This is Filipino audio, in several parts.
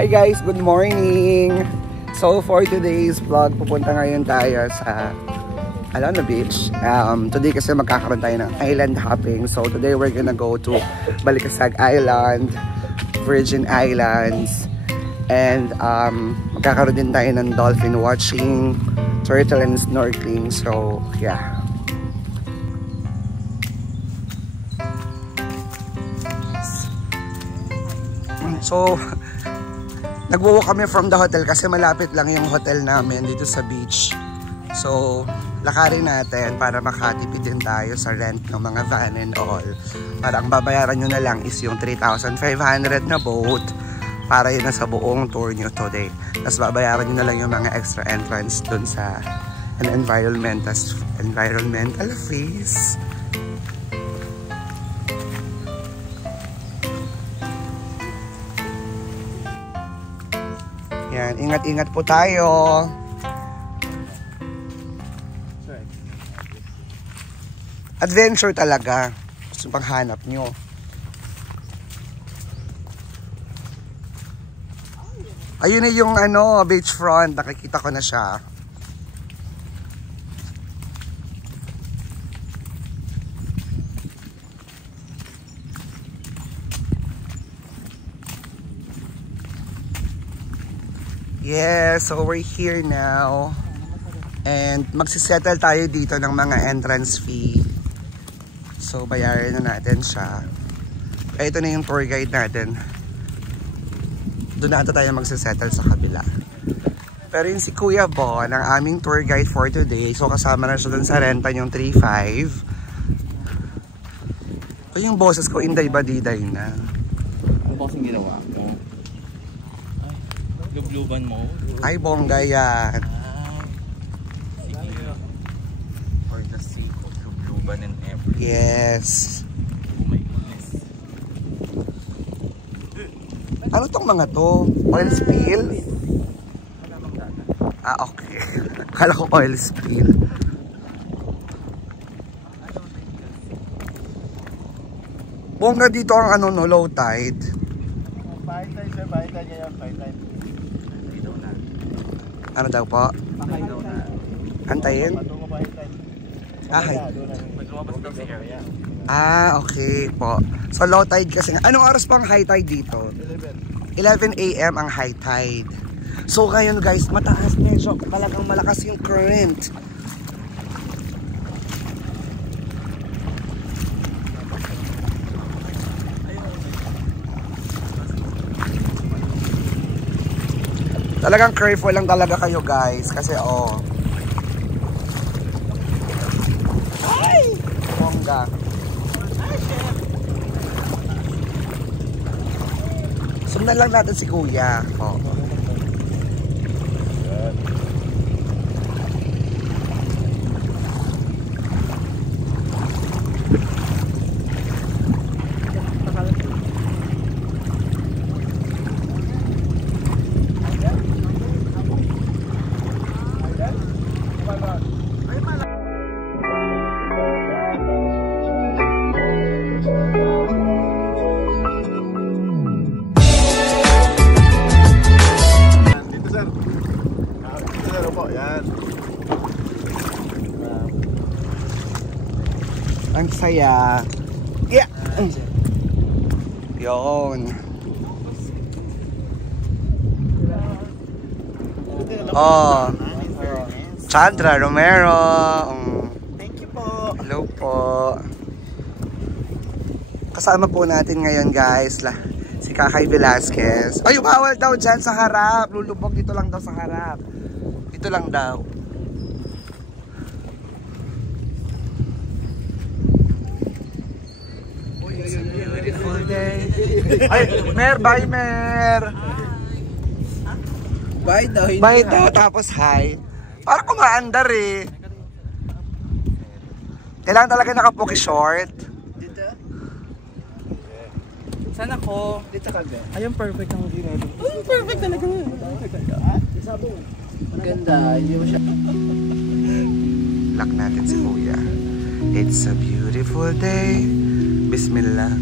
Hi guys, good morning! So for today's vlog, pupunta ngayon tayo sa Alona Beach. Today kasi magkakaroon tayo ng island hopping. So today we're gonna go to Balikasag Island, Virgin Islands, and magkakaroon din tayo ng dolphin watching, turtle and snorkeling. So yeah. So nag-walk kami from the hotel kasi malapit lang yung hotel namin dito sa beach. So lakarin natin para makatipid din tayo sa rent ng mga van and all. Para ang babayaran nyo na lang is yung 3,500 na boat para yun na sa buong tour nyo today. Tapos babayaran nyo na lang yung mga extra entrance dun sa environmental fees. Yan, ingat-ingat po tayo. Adventure talaga. Gusto pang hanap nyo. Ayun na yung beachfront. Nakikita ko na siya. Yes, so we're here now. And magsisettle tayo dito ng mga entrance fee. So bayaran na natin siya. Ito na yung tour guide natin. Doon na tayo magsisettle sa kabila. Pero yung si Kuya Bon, ang aming tour guide for today. So kasama na siya dun sa renta yung 3,500. O yung boses ko, inday ba diday na? Ano ba kasing ginawa mo? Lubluban mo? Ay, bongga yan. Sige. For the sake of lubluban and everything. Yes. Oh my goodness. Ano tong mga to? Oil spill? Ah, okay. Kala ko oil spill. Bongga dito ang low tide. High tide sir, high tide ngayon, high tide. Ano daw po? Pakay daw na. Antayin? Patungo pa high tide. Ah, Lumabas daw sa area. Okay po. So low tide kasi. Anong oras po ang high tide dito? 11 AM ang high tide. So ngayon guys, mataas medyo. Talagang malakas yung current. Talagang careful lang talaga kayo guys. Kasi ay! Bongga. Sundan lang natin si Kuya. Ang saya. Yeah. Yun. Chandra Romero. Thank you po. Hello po. Kasama po natin ngayon guys si Kakay Velasquez. Ay, bawal daw dyan sa harap. Lulubog dito lang daw sa harap. Dito lang daw. Beautiful day. Ay, Mer, bye Mer. Bye daw. Bye daw, tapos hi. Parang kumaandar eh. Kailangan talaga nakapoke short. Dito? Saan ako? Dito ka ba? Ayun, perfect ang ginagawa. Oh, perfect talaga. Maganda. Hindi mo siya. Lock natin si Kuya. It's a beautiful day. Bismillah.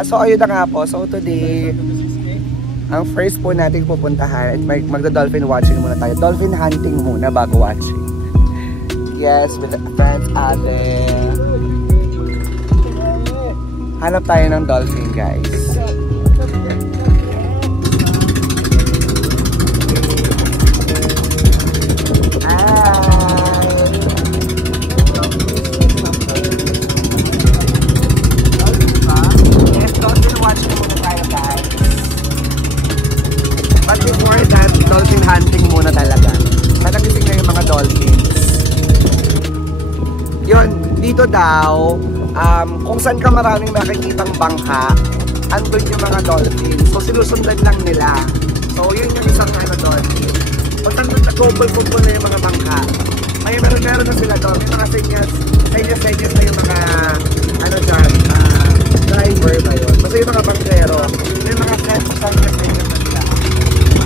So ayun na nga po. So today, ang first po natin pupuntahan at magda-dolphin watching muna tayo. Dolphin hunting muna bago watching. Yes, with the friends ate. Hanap tayo ng dolphin, guys. Dolphin hunting muna talaga. Panagising na yung mga dolphins. Yun, dito daw, kung saan ka maraming makikitang bangka, andun yung mga dolphins. So, sinusundan lang nila. So, yun yung isang dolphin. Pag nandun na couple na yung mga bangka, ay meron na sila doon. May mga senyas na yung mga, driver ba yun? Basta yung mga bangkero, may mga senyas na sila.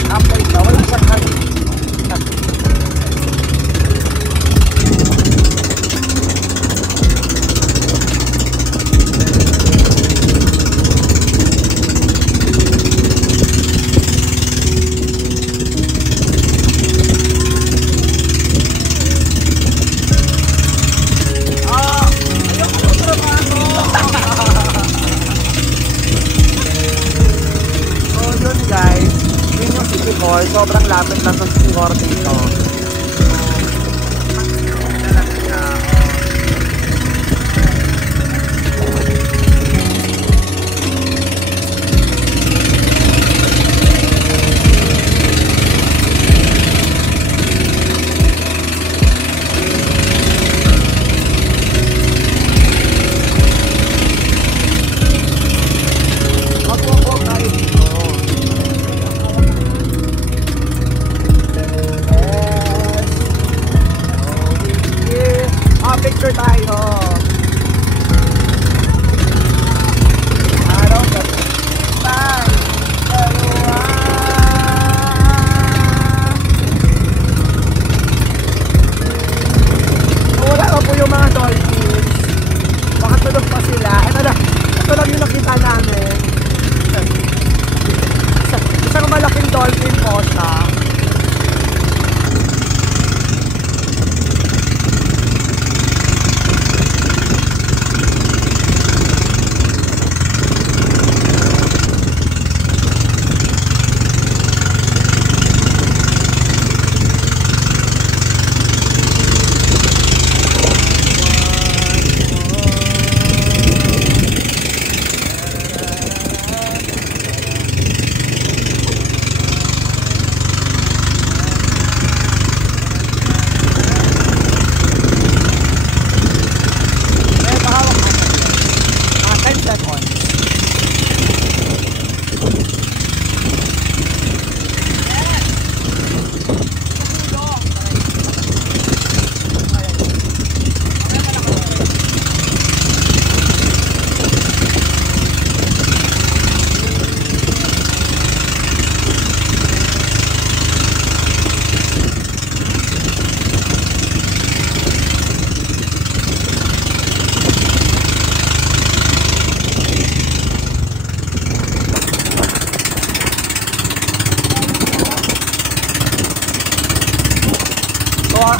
After ito, wala siyang hangin. Sobrang lapit lang sa Singor dito. Picture tayo. Araw ka. Bye. Dalawa. Wala pa po yung mga dolphins. Baka tulog pa sila. Ito lang yung nakita namin. Isang malaking dolphin po siya.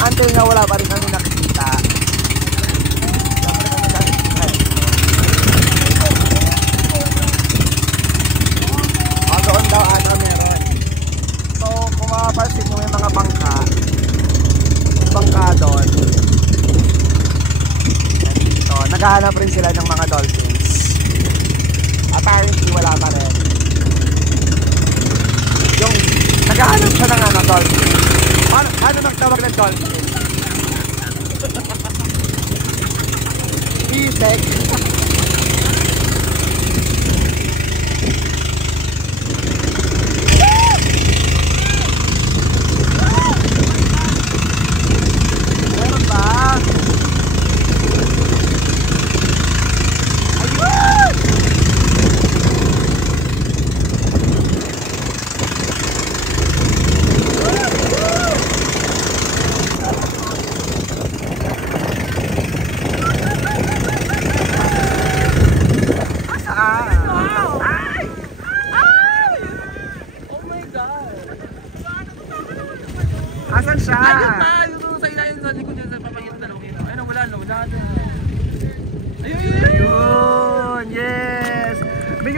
Until nga wala pa rin kami nakikita. Doon daw meron. So kung mapapansin mo yung mga bangka doon. Dito, naghahanap rin sila ng mga dolphins. Apparently wala pa rin. Yung naghahanap siya ng dolphin. Paano magtawag ng dolphin? Isek. Meron ba? Ayun!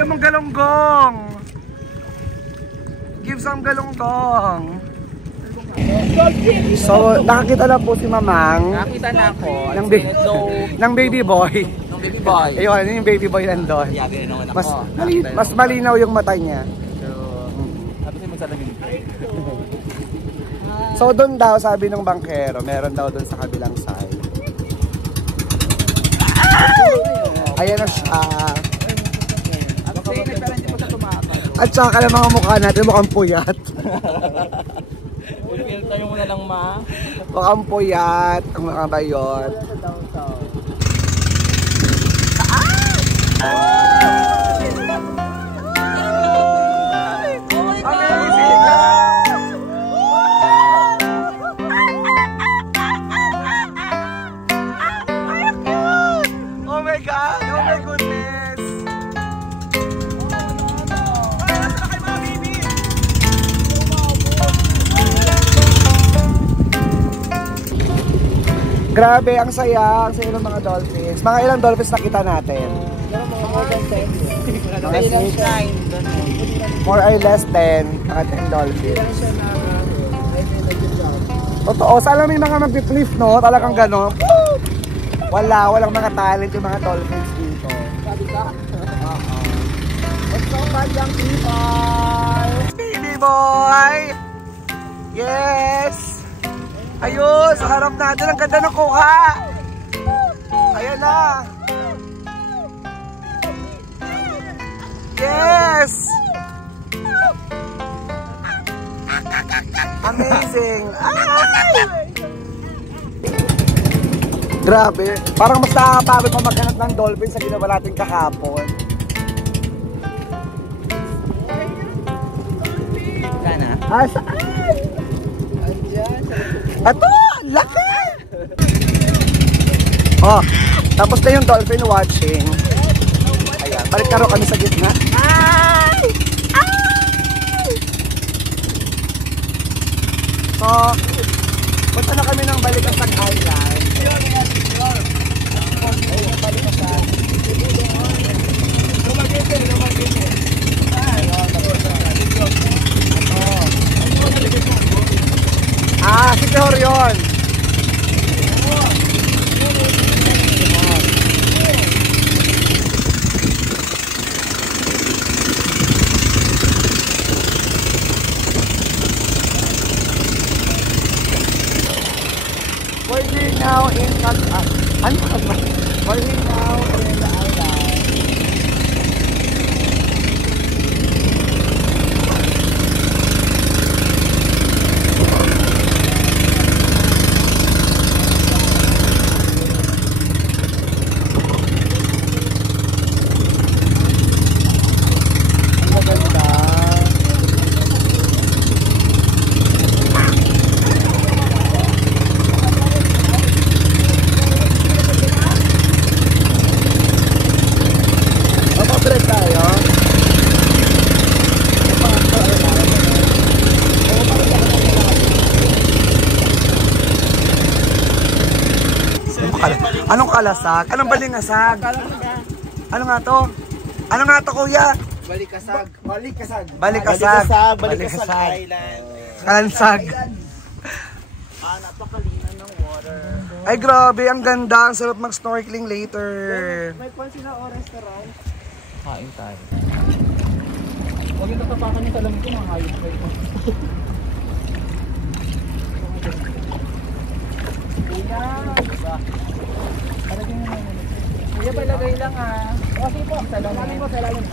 mong galunggong. Give some galunggong. So, nakakita na po si Mamang. Nakita na ako. Ng baby boy. Ng baby boy. Ayun, yung baby boy nandun. Yabi rin naman Mas, ako. mas malinaw yung mata niya. So, sabi siya magsalamin. So, doon daw, sabi ng bangkero, meron daw doon sa kabilang side. Ayan na siya. At saka lang mga mukha natin, mukhang puyat. Tayo mo na lang, ma. Mukhang puyat ang mga bayot. Oh my God! Oh my goodness! Grabe, ang saya ng mga dolphins. Mga ilang dolphins nakita natin? Mga 6. More or less 10. Mga 10 dolphins. Totoo, sana may mga mag-flip, no? Talagang gano'n. Walang mga talent yung mga dolphins dito. Sabi ka? Let's go, young people! Baby boy! Yes! Ayun, sa harap natin, ang ganda ng kuha! Ayan na! Yes! Amazing! Ay! Grabe, parang mas nakakapagod pa maghanap ng dolphin sa ginawa natin kahapon. Sana? Ah, saan? Ato! Laki! Oh, tapos na yung dolphin watching. Ayan, balik karo kami sa gitna. Ay! Ay! So, punta na kami ng Balikasag Island. Balikasag. Ah, si Tehor yun. We're here now in we're here now in the island. Anong kalasag? Anong balingasag? Ano nga to? Ano nga to, kuya? Balikasag. Balikasag. Balikasag. Balikasag Island. Kalansag. Napakalina ng water. Ay grabe, ang ganda. Ang sarap mag-snorkeling later. May pansin na restaurant. Kain tayo. Huwag yung natapakan yung salamin ko, mga hayop ko. Kuya, palagay lang ha. Okay po, salamin mo, salamin.